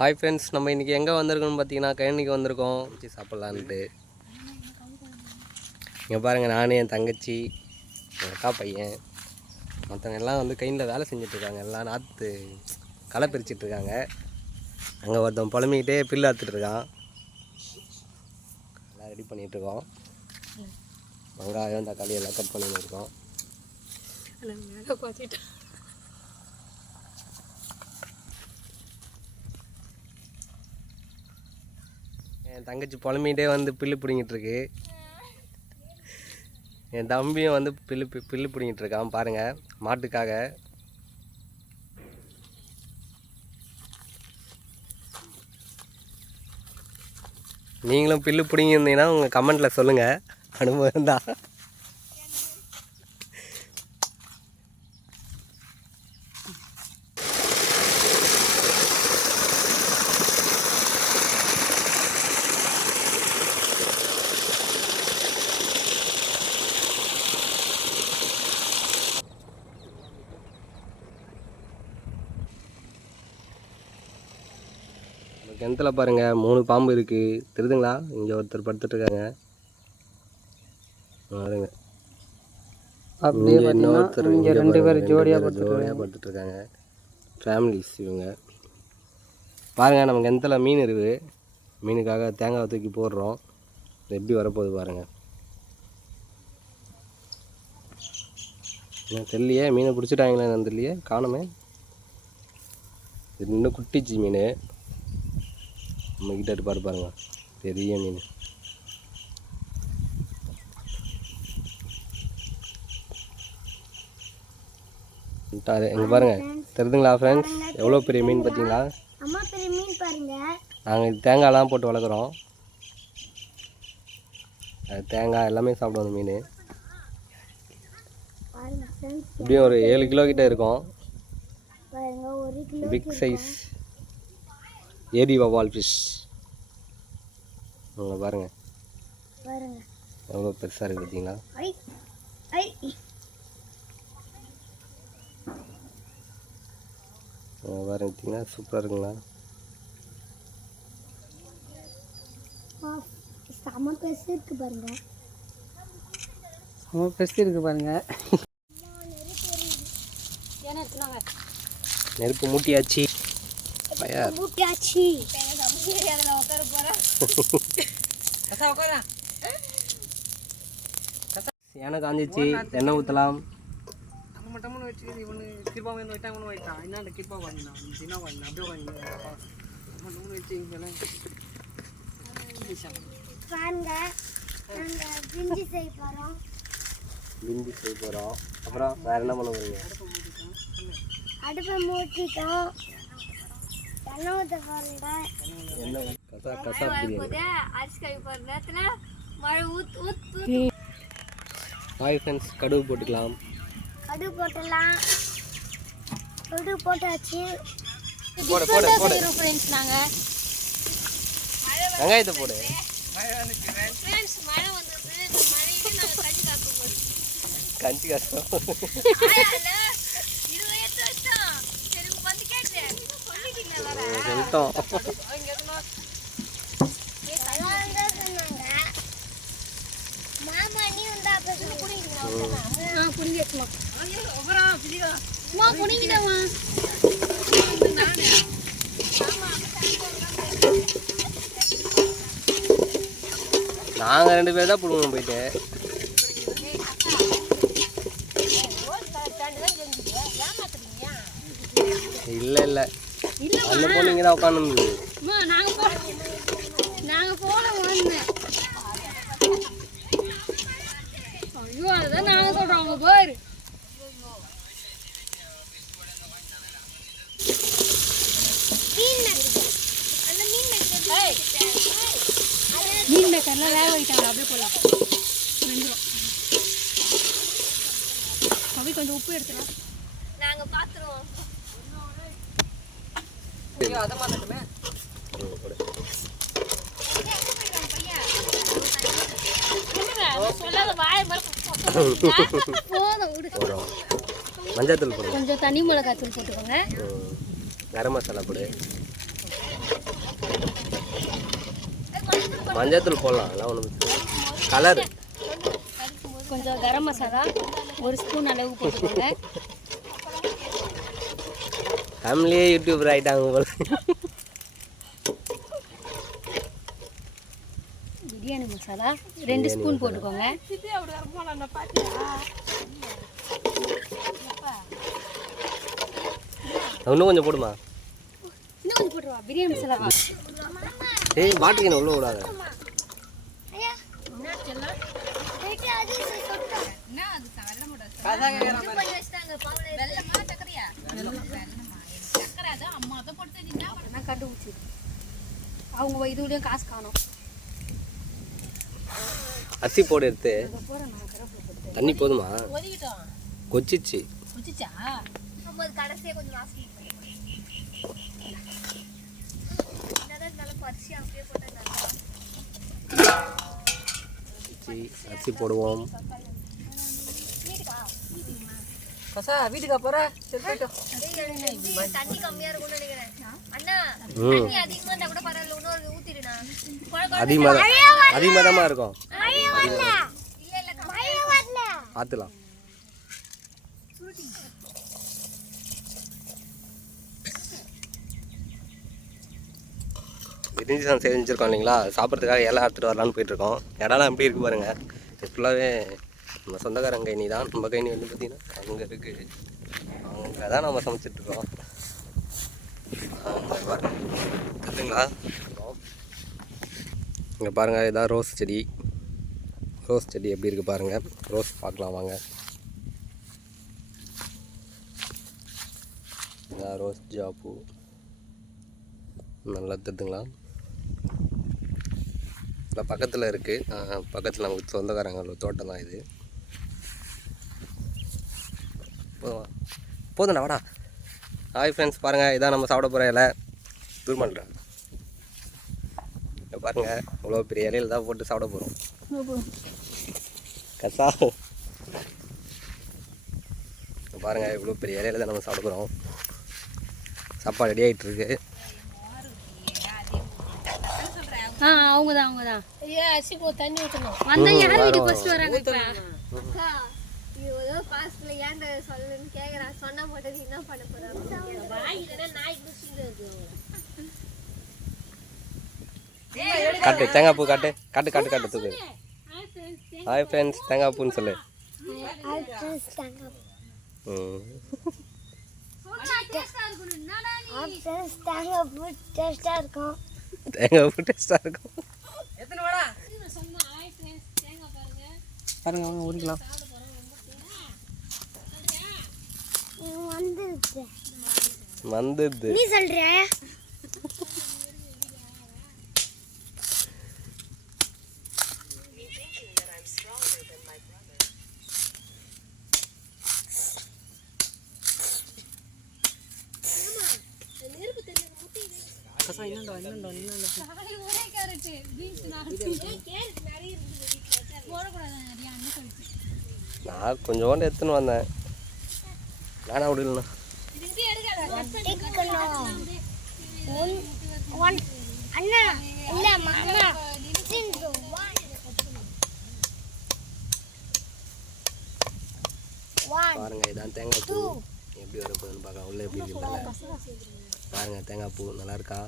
Hi friends, நம்ம இன்றைக்கி எங்கே வந்திருக்கோம்னு பார்த்தீங்கன்னா கழனிக்கு வந்திருக்கோம். வச்சு சாப்பிட்லான்ட்டு. இங்கே பாருங்கள், நான் என் தங்கச்சி, என் அக்கா பையன், மற்றவங்க எல்லாம் வந்து கையில் வேலை செஞ்சிட்ருக்காங்க. எல்லாம் நாற்று களை பிரிச்சிட்ருக்காங்க. அங்கே ஒருத்தன் புலம்பிக்கிட்டே பில்லு அறுத்துட்ருக்கான். எல்லாம் ரெடி பண்ணிகிட்ருக்கோம். வெங்காயம் தக்காளி எல்லாம் கட் பண்ணின்னு இருக்கோம். என் தங்கச்சி புலம்பிகிட்டே வந்து பில்லு பிடிங்கிட்டுருக்கு. என் தம்பியும் வந்து பில்லு பிடிங்கிட்டுருக்கான். பாருங்கள், மாட்டுக்காக. நீங்களும் பில்லு பிடிங்கிருந்தீங்கன்னா உங்கள் கமெண்ட்டில் சொல்லுங்கள், அனுபவம் தான். கிணத்துல பாருங்கள் 3 பாம்பு இருக்குது. தெரியுதுங்களா? இங்கே ஒருத்தர் படுத்துட்ருக்காங்க. பாருங்க, இன்னொருத்தர் இங்கே 2 பேர் ஜோடியாக படுத்துட்ருக்காங்க. ஃபேமிலிஸ் இவங்க. பாருங்கள், நம்ம கிணத்துல மீன் இருக்குது. மீனுக்காக தேங்காய் தூக்கி போடுறோம். எப்படி வரப்போகுது பாருங்கள். தெரியலையே, மீனை பிடிச்சிட்டாங்களே தெரியலையே, காணுமே. இது இன்னும் குட்டிச்சு மீன். நம்மக்கிட்ட பாருங்க, பெரிய மீன். இங்கே பாருங்க, தெரியுதுங்களா ஃப்ரெண்ட்ஸ்? எவ்வளோ பெரிய மீன் பார்த்தீங்களா? நாங்கள் தேங்காயெல்லாம் போட்டு வளர்க்குறோம். தேங்காய் எல்லாமே சாப்பிடுவோம் அந்த மீன். இப்படியும் ஒரு 7 கிலோ கிட்ட இருக்கும். பிக் சைஸ் ஏடி வவால் ஃபிஷ். பாருங்கள், எவ்வளோ பெருசாக இருக்குது பார்த்தீங்களா? பாருங்க, பார்த்தீங்களா? சூப்பராக இருக்குங்களா? செம பெருசு இருக்குது பாருங்க. செம பெருசு இருக்குது பாருங்க. நெருப்பு மூட்டியாச்சு. யானை காஞ்சிச்சு. எண்ணெய் ஊற்றலாம். பிஞ்சி செய்ய போகிறோம். அப்புறம் வேறு என்ன பண்ண போகிறீங்க? அடுப்பை மூட்டிட்டோம். ஹாய் ஃப்ரெண்ட்ஸ், கடுகு போட்டுக்கலாம். கடுகு போட்டாச்சு. வெங்காயத்தை போடு. கஞ்சி காசம் சொல்லிட்டோம். நாங்கள் 2 பேர் தான் பிடுங்கணும் போயிட்டு. இல்லை இல்லை, அந்த பொண்ணு இங்கே தான் உட்காந்து. மீன் மேக்கர்லாம் வேக வைட்டாங்க. அப்படியே போடலாம். கவி கொஞ்சம் உப்பு எடுத்துக்கலாம். நாங்கள் பார்த்துருவோம். அதை மாற்றட்டுமே. மஞ்சள் தூள் போடுங்க. கொஞ்சம் தனி மிளகாய் தூள் போட்டுக்கோங்க. கரம் மசாலா போடு. மஞ்சத்தூள் போடலாம், அதெல்லாம் ஒன்றும் கலரு. கொஞ்சம் கரம் மசாலா 1 ஸ்பூன் அளவு போட்டுக்கோங்க. ஃபேமிலியே யூடியூபர் ஆகிட்டாங்க போல. பிரியாணி மசாலா 2 ஸ்பூன் போட்டுக்கோங்க. இன்னும் கொஞ்சம் போடுமா. இன்னும் கொஞ்சம் போட்டுருவா. பிரியாணி மசாலா ஏய் பாட்டுக்கு உள்ள விடாத. கண்டுபிடிச்சி அவங்க இதுலயும் காசு காணும். அரிசி போடு எடுத்து. தண்ணி போதுமா? கொச்சிச்சு. கடைசியாக கொஞ்சம் வாசனை அரிசி போடுவோம். வீட்டுக்கு போற தண்ணி கம்மியா இருக்கும்னு நினைக்கிறேன். அண்ணா தண்ணி அதிகமா இருந்தா கூட பரவாயில்ல, இன்னொரு ஊத்திடுனா. அதிகமாக இருக்கும். இல்ல பார்த்துலாம். விரிஞ்சி செஞ்சுருக்கோம் இல்லைங்களா, சாப்பிட்றதுக்காக இலை எடுத்துகிட்டு வரலான்னு போயிட்டுருக்கோம். இடம்லாம் எப்படி இருக்குது பாருங்கள். இது ஃபுல்லாகவே நம்ம சொந்தக்காரங்க கைனி தான். நம்ம கைனி வந்து பார்த்திங்கன்னா அங்கே இருக்குது. அங்கே தான் நம்ம சமைச்சிட்ருக்கோம். தெரியுங்களா? இங்கே பாருங்கள், இதான் ரோஸ் செடி. ரோஸ் செடி எப்படி இருக்குது பாருங்கள். ரோஸ் பார்க்கலாம் வாங்க. இதான் ரோஸ் ஜாப்பூ நல்லா தெரியுதுங்களா. இல்லை பக்கத்தில் இருக்குது. பக்கத்தில் நமக்கு சொந்தக்காரங்க தோட்டம் தான் இது. போதும்ண்ணா வாடா. ஹாய் ஃப்ரெண்ட்ஸ், பாருங்கள் இதான் நம்ம சாப்பிட போகிற இலை. தூர் பண்ணுறேன் பாருங்கள். இவ்வளோ பெரிய இலையில் தான் போட்டு சாப்பிட போகிறோம். கசா பாருங்கள், இவ்வளோ பெரிய இலையில் தான் நம்ம சாப்பிட போகிறோம். சாப்பாடு ரெடி ஆகிட்டுருக்கு. அவங்க தான் அரிசி போ தண்ணி ஊற்றணும். வந்தா யார் வீட்டுக்கு ஃபர்ஸ்ட் வராங்க? இப்போ ஏதோ பாஸ்ட்ல ஏன்டா சொல்லுன்னு கேக்குறா. சொன்னா போட்டது என்ன பண்ண போறாங்க? வாய் இல்லனா நாய் குடிச்சிட்டு காட்டு தேங்காய் பூ காட்டு காட்டு காட்டு காட்டு தூக்கு. ஹாய் ஃப்ரெண்ட்ஸ், தேங்காய் பூன்னு சொல்லு. ஹாய் ஃப்ரெண்ட்ஸ், தேங்காய் பூ. டேஸ்டா இருக்கும். என்னடா நீ? ஹாய் ஃப்ரெண்ட்ஸ், தேங்காய் பூ டேஸ்டா இருக்கும். தேங்காய் பூ டேஸ்டா இருக்கும். எத்தனை வாடா சொன்னா ஹாய் ஃப்ரெண்ட்ஸ், தேங்காய் பாருங்க. பாருங்க வாங்க ஊறிக்கலாம். வந்துது. நீ சொல்றியா? நான் கொஞ்சோண்டு எடுத்துன்னு வந்தேன். நானா விடலண்ணா. அண்ணா இல்ல மாமா பாருங்க, இதான் தேங்காய் பூ. எப்படி வர போகுதுன்னு பார்க்கலாம். உள்ள எப்படி இருக்குல்ல பாருங்க. தேங்காய் பூ நல்லா இருக்கா?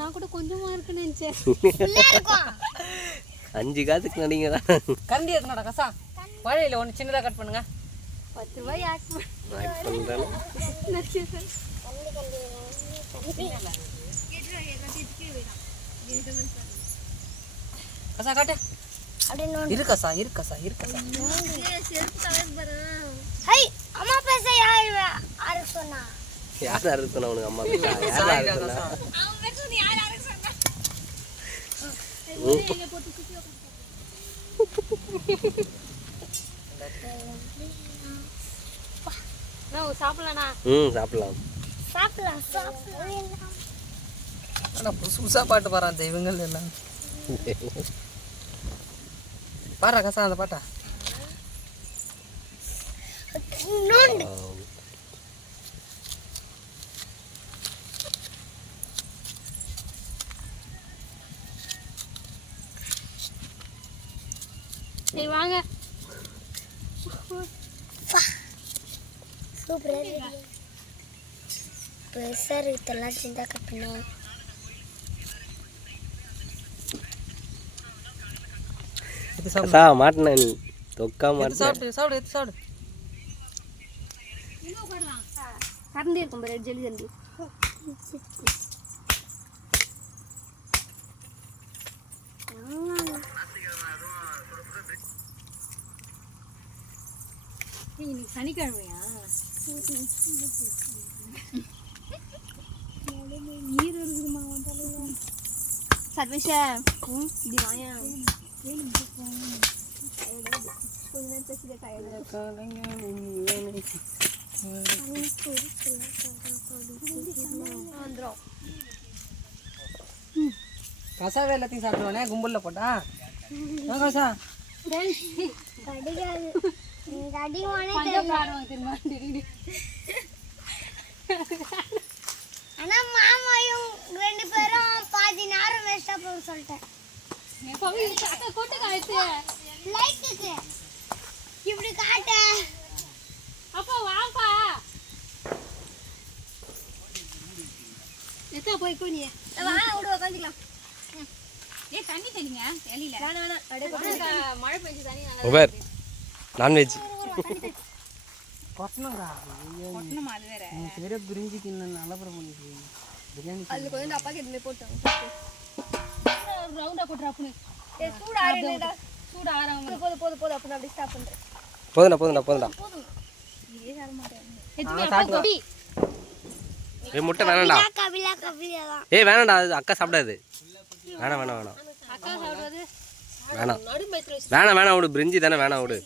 நான் கூட கொஞ்சமா இருக்குன்னு நினைச்சேன். 5 காசுக்கு நடிங்க தான். கண்டி எத்தனோட கசா வாழையில ஒன்று சின்னதாக கட் பண்ணுங்க. 10 ரூபாய் ஆட் பண்ணுறேன். கசா காட்டு. இருக்கசா இருக்கசா இருக்கசா. அம்மா பேச யாரு சொன்னா? யார் அறுத்து சொன்னா உனக்கு? அம்மா பேச யார் அறுத்து சொன்னா? அவன் பேச நீ யார் அறுத்து சொன்னா? சாப்பிடலாம்ண்ணா. சாப்பிடலாம். ஆனால் புதுசு புதுசாக பாட்டு பாடுறான் தெய்வங்கள் எல்லாம். பாடுறா கசா அந்த பாட்டா. சரி வாங்க. சூப்பராக பெருசாக இதெல்லாம் சிந்தா கட்டணும். மாட்டின நீ தொக்கா மாட்டின. சாப்பிடு சாப்பிடு எடுத்து சாப்பிடு. கரண்டி இருக்கும் ரெட் ஜெல்லி தண்டி. இன்னைக்கு சனிக்கிழமையா? நீர் இருக்குமா சர்வேஷா? இப்படி வாயா. கசாவே எல்லாத்தையும் சாப்பிடுவானே கும்பலில் போட்டா. கசா ஆனா மாமாயும் 2 பேரும் பாதி நேரம் வேஸ்டா போக சொல்லிட்டேன். லைட்டுக்கு இப்படி காட்ட அப்பா வாப்பா. எத்தா போய் கோனியே வா ஓடு உட்காந்துக்கலாம். ஏய் தண்ணி தெளிங்க தெளில. வேணாம் அப்படியே மழை பெஞ்சு தண்ணி நல்லா உபர் நான்வெஜ் கொட்டணும்டா. கொட்டணுமா? அது வேற பெரிய பிரிஞ்சி தின்னு நல்லபுரம் பண்ணிட்டு பிரியாணி அதுல கொஞ்சம் அப்பா கிட்ட போட்டோம். ரவுண்டா போட்றா புனே. ஏய் சூடு ஆறேடா. சூடு ஆறாம போது அப்ப அப்படியே ஸ்டாப் பண்றேன். போதும்டா. இதே தர மாட்டேன். எதுமே அப்பா கொடி. ஏய் முட்டை வேணாம்டா. கபிலா தான். ஏய் வேணாம்டா, அது அக்கா சாப்பிடாது. வேணாம் அக்கா சாப்பிடுறது வேணாம் நடு மேத்ர வேணாம் விடு. பிரிஞ்சி தானே வேணாம் விடு.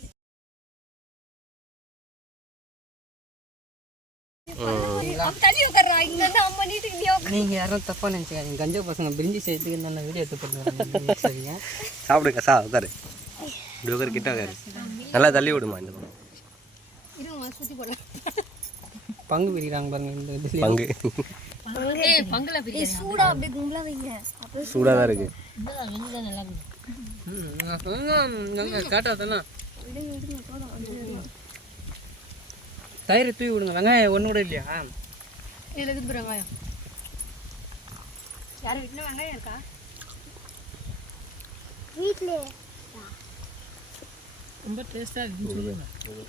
தள்ளி உட்கார்றா. இங்க இருந்து அம்மா நீட்டுக்கு நீ நீங்கள் யாரும் தப்பாக நினச்சிக்காதீங்க. கஞ்சா பசங்க பிரிஞ்சி செய்யறதுக்கு நல்ல வீடியோ எடுத்து போட்டுருக்காங்க. சரிங்க சாப்பிடு கசா. உட்காரு. இப்படி உட்காரு, கிட்ட உட்காரு. நல்லா தள்ளி விடுமா இந்த பக்கம். இருங்க சுத்தி போடலாம். பங்கு பிரிக்கிறாங்க பாருங்க இந்த இதுல. பங்கு ஏய் பங்கல பிரியா. சூடா அப்படியே கும்பலா வைங்க. அப்ப சூடாக தான் இருக்கு. வெங்க நல்லா இருக்கு. நான் சொன்னேன் காட்டாதானா. தயிர் தூவி விடுங்க. வெங்காயம் ஒன்று கூட இல்லையா? இதுல இருக்கு வெங்காயம். யார் வீட்ல வெங்காயம் இருக்கா? வீட்லயே ரொம்ப டேஸ்ட்டாக இருக்குன்னு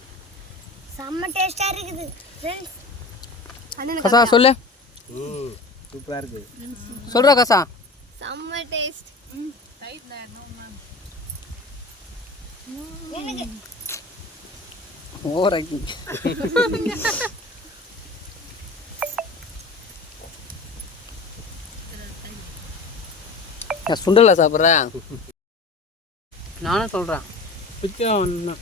செம்ம டேஸ்டா இருக்குது फ्रेंड्स. கசா சொல்லு. சூப்பராக இருக்கு. சொல்கிறா கசா. செம்ம டேஸ்ட். எனக்கு ஓராக்கி நான் சுண்டலா சாப்பிட்றேன். நானும் சொல்கிறேன் பிச்சை ஒன்று.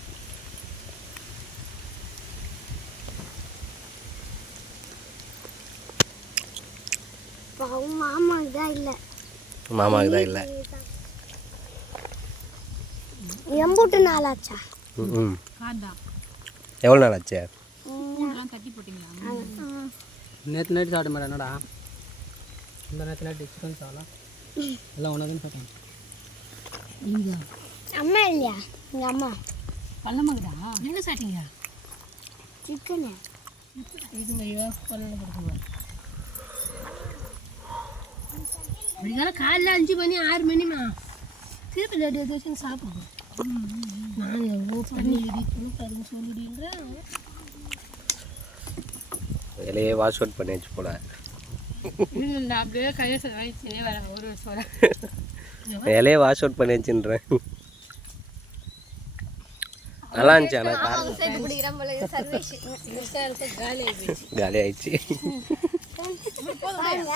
மாமா தான் இல்ல. மாமாவுக்கு தான் இல்லை. எம்பூட்டு நாளாச்சா? எவ்வளோ நாள் ஆச்சு? நேற்று நைட்டு சாப்பிட மாதிரி என்னடா இந்த நேரத்தில் நைட்டு சிக்கன் சாப்பிடலாம் எல்லாம் ஒன்றாதான் சாப்பிட்டேன். அம்மா இல்லையா? எங்க அம்மா பல்லமங்கடா என்ன சாப்பிட்டீங்க? சிக்கனு. இது மாதிரியா பல்லல கொடுக்குங்க. அப்படினால காலைல 5 மணி 6 மணிமா திருப்பி லேட் ஆயிடுச்சு சாப்பிடுவோம். நான் எவ்வளோ பண்ணி அதுன்னு சொல்லிடுறேன். இலையே வாஷ் அவுட் பண்ணியாச்சு போல. இல்லை அப்படியே கையை வாங்கிச்சுனே வரேன் ஒரு வருஷம் வரேன். இலையே வாஷ் அவுட் பண்ணியாச்சுன்றேன். நல்லா இருந்துச்சு. ஆனால் காலி ஆயிடுச்சு. பாருங்க.